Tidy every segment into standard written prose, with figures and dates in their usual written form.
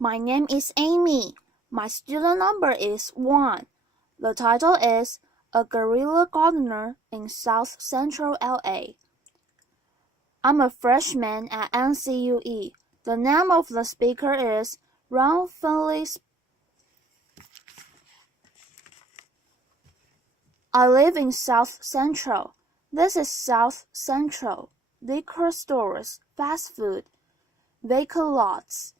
My name is Amy. My student number is 1. The title is A Guerrilla Gardener in South Central LA. I'm a freshman at NCUE. The name of the speaker is Finley. I live in South Central. This is South Central. Liquor stores, fast food, vacant lots.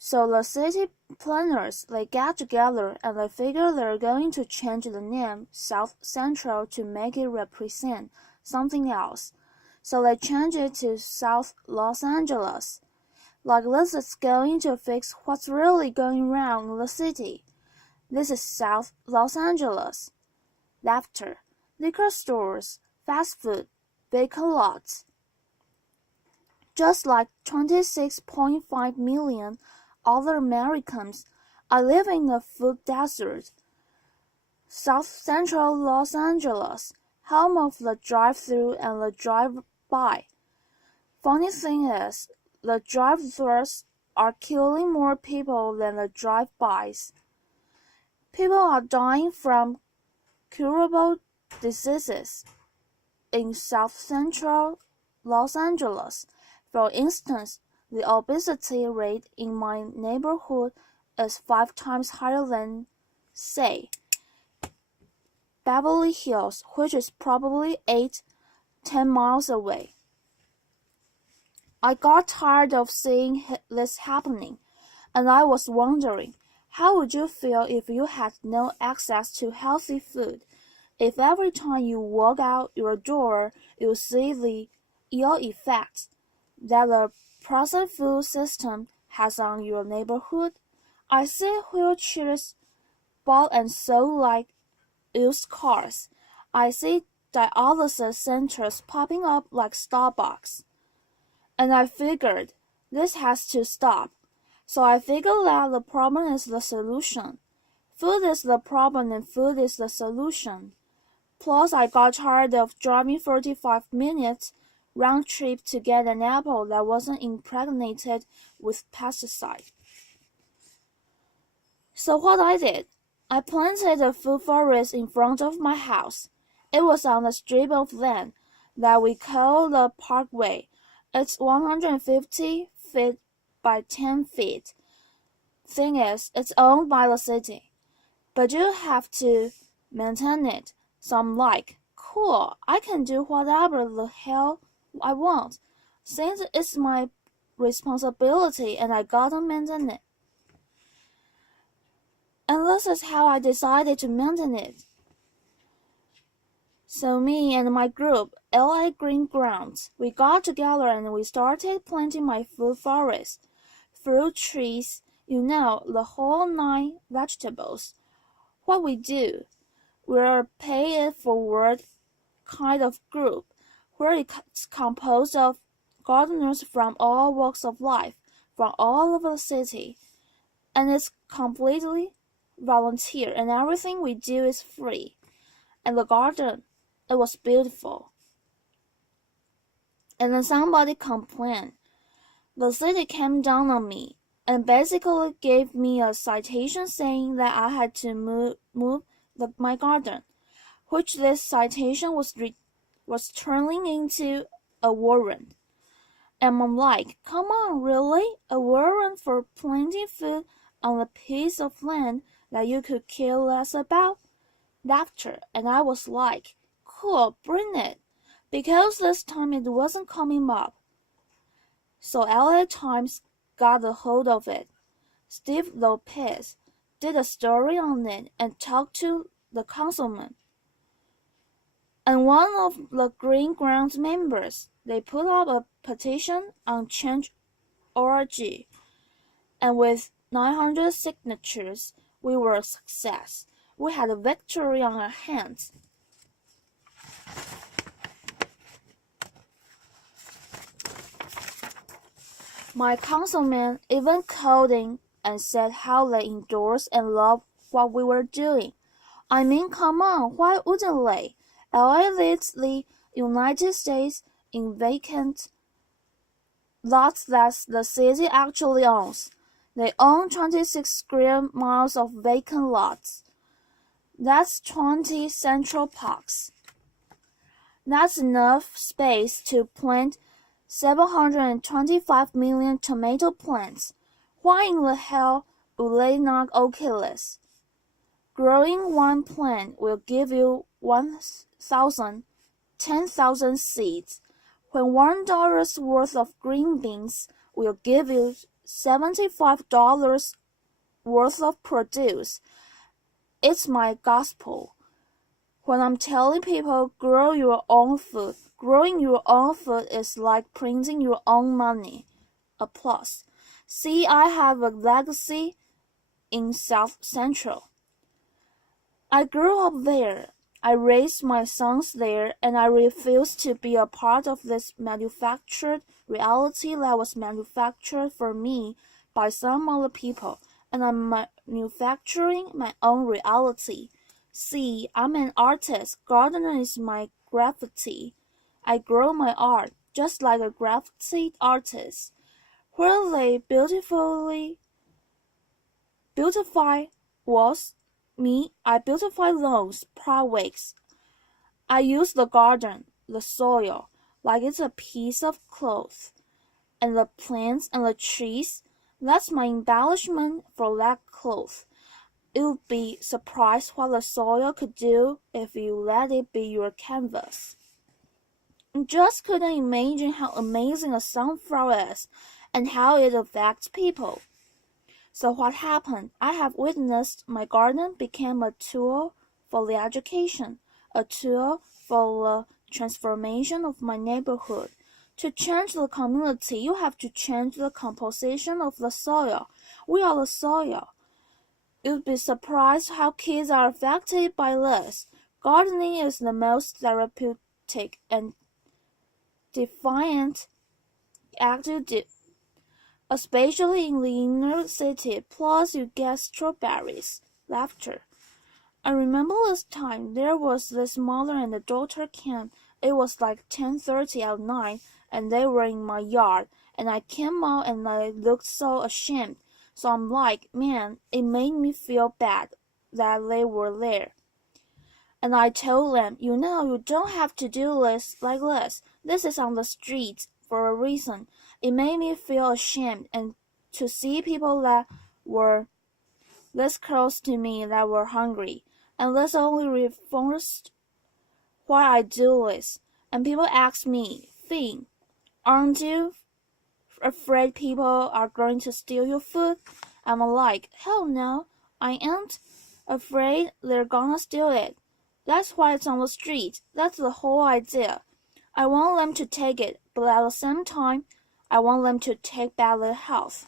So the city planners, they get together and they figure they're going to change the name South Central to make it represent something else. So they change it to South Los Angeles. Like this is going to fix what's really going wrong in the city. This is South Los Angeles. Laughter, liquor stores, fast food, vacant lots. Just like 26.5 million other Americans, I live in the food desert. South Central Los Angeles, home of the drive-thru and the drive-by. Funny thing is, the drive-thrus are killing more people than the drive-bys. People are dying from curable diseases in South Central Los Angeles. For instance, the obesity rate in my neighborhood is 5 times higher than, say, Beverly Hills, which is probably 10 miles away. I got tired of seeing this happening, and I was wondering, how would you feel if you had no access to healthy food? If every time you walk out your door, you see the ill effects that the present food system has on your neighborhood. I see wheelchairs bought and sold like used cars. I see dialysis centers popping up like Starbucks. And I figured this has to stop. So I figured that the problem is the solution. Food is the problem and food is the solution. Plus, I got tired of driving 45 minutes round trip to get an apple that wasn't impregnated with pesticide. So what I did, I planted a food forest in front of my house. It was on a strip of land that we call the Parkway. It's 150 feet by 10 feet. Thing is, it's owned by the city, but you have to maintain it. So I'm like, cool, I can do whatever the hell I want, since it's my responsibility and I gotta maintain it. And this is how I decided to maintain it. So me and my group, LA Green Grounds, we got together and we started planting my food forest. Fruit trees, the whole 9 vegetables. What we do, we're a pay-it-forward kind of group, where it's composed of gardeners from all walks of life, from all over the city, and it's completely volunteer, and everything we do is free. And the garden, it was beautiful. And then somebody complained. The city came down on me and basically gave me a citation saying that I had to move my garden, which this citation was turning into a warrant. And I'm like, come on, really? A warrant for planting food on a piece of land that you could care less about? Laughter, and I was like, cool, bring it. Because this time it wasn't coming up. So LA Times got a hold of it. Steve Lopez did a story on it and talked to the councilman. And one of the Green Grounds members, they put up a petition on Change.org. And with 900 signatures, we were a success. We had a victory on our hands. My councilman even called in and said how they endorsed and loved what we were doing. I mean, come on, why wouldn't they? LA leads the United States in vacant lots that the city actually owns. They own 26 square miles of vacant lots. That's 20 Central Parks. That's enough space to plant 725 million tomato plants. Why in the hell would they not okay this? Growing one plant will give you 10,000 seeds, when $1 worth of green beans will give you $75 worth of produce. It's my gospel. When I'm telling people grow your own food, growing your own food is like printing your own money. Applause. See, I have a legacy in South Central. I grew up there. I raised my sons there, and I refuse to be a part of this manufactured reality that was manufactured for me by some other people, and I'm manufacturing my own reality. See, I'm an artist. Gardening is my graffiti. I grow my art, just like a graffiti artist. Where they beautify walls, me, I beautify lawns, parkways. I use the garden, the soil, like it's a piece of cloth. And the plants and the trees, that's my embellishment for that cloth. You'll be surprised what the soil could do if you let it be your canvas. You just couldn't imagine how amazing a sunflower is and how it affects people. So what happened? I have witnessed my garden became a tool for the education, a tool for the transformation of my neighborhood. To change the community, you have to change the composition of the soil. We are the soil. You'd be surprised how kids are affected by this. Gardening is the most therapeutic and defiant activity, especially in the inner city. Plus, you get strawberries. Laughter. I remember this time there was this mother and the daughter came. It was like 10:30 at night, and they were in my yard, and I came out and I looked so ashamed. So I'm like, man, it made me feel bad that they were there. And I told them, you don't have to do this like this. This is on the streets for a reason. It made me feel ashamed and to see people that were this close to me that were hungry. And this only reinforced why I do this. And people ask me, Finn, aren't you afraid people are going to steal your food? I'm like, hell no, I ain't afraid they're gonna steal it. That's why it's on the street. That's the whole idea. I want them to take it, but at the same time, I want them to take back their health.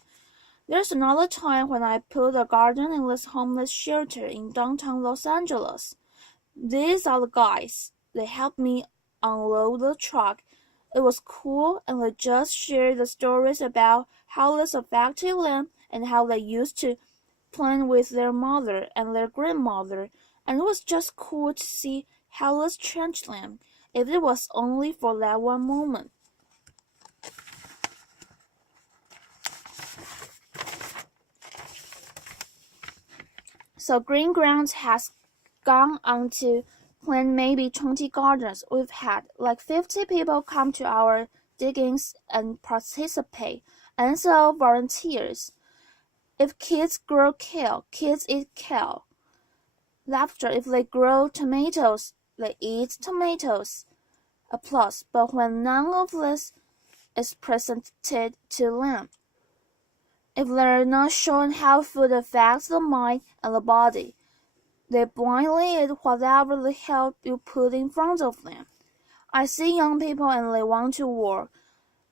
There's another time when I put a garden in this homeless shelter in downtown Los Angeles. These are the guys. They helped me unload the truck. It was cool, and they just shared the stories about how this affected them and how they used to plant with their mother and their grandmother, and it was just cool to see how this changed them, if it was only for that one moment. So Green Grounds has gone on to plant maybe 20 gardens. We've had like 50 people come to our diggings and participate, and so volunteers. If kids grow kale, kids eat kale. Laughter. If they grow tomatoes, they eat tomatoes. Applause. But when none of this is presented to them, if they're not shown how food affects the mind and the body, they blindly eat whatever the hell you put in front of them. I see young people and they want to work,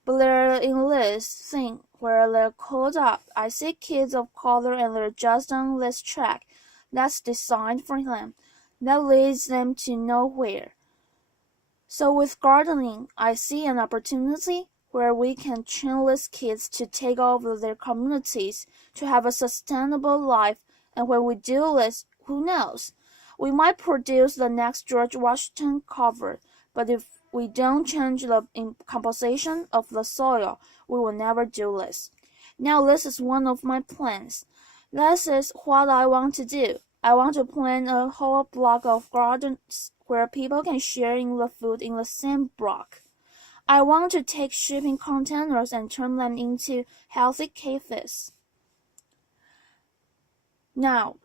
but they're in this thing where they're caught up. I see kids of color and they're just on this track that's designed for them, that leads them to nowhere. So with gardening, I see an opportunity where we can train these kids to take over their communities, to have a sustainable life, and when we do this, who knows? We might produce the next George Washington cover, but if we don't change the composition of the soil, we will never do this. Now this is one of my plans. This is what I want to do. I want to plant a whole block of gardens where people can share in the food in the same block. I want to take shipping containers and turn them into healthy cafes. Now,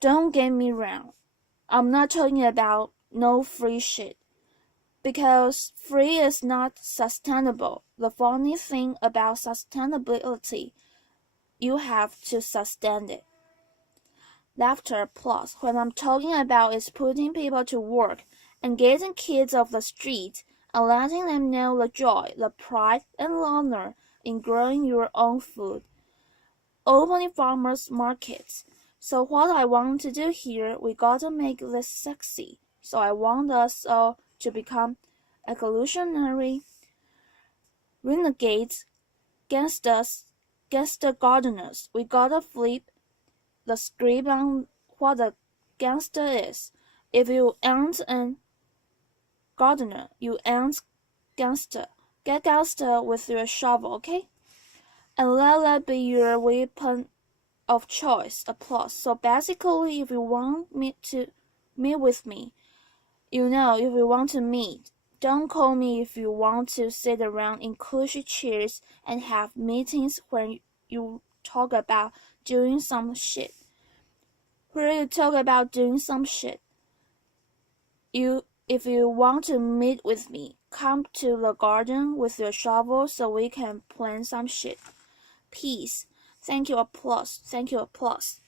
don't get me wrong. I'm not talking about no free shit. Because free is not sustainable. The funny thing about sustainability, you have to sustain it. Laughter applause. What I'm talking about is putting people to work and getting kids off the street and letting them know the joy, the pride, and the honor in growing your own food. Opening farmers markets. So what I want to do here, we gotta make this sexy. So I want us all to become evolutionary renegades, gangsters, gangster gardeners. We gotta flip the script on what a gangster is. If you aren't a gardener, you aren't gangster. Get gangster with your shovel, okay? And let that be your weapon of choice. Applause. So basically, if you want me to meet with me, if you want to meet, don't call me if you want to sit around in cushy chairs and have meetings where you talk about doing some shit. If you want to meet with me, come to the garden with your shovel so we can plant some shit. Peace. Thank you, applause. Thank you, applause.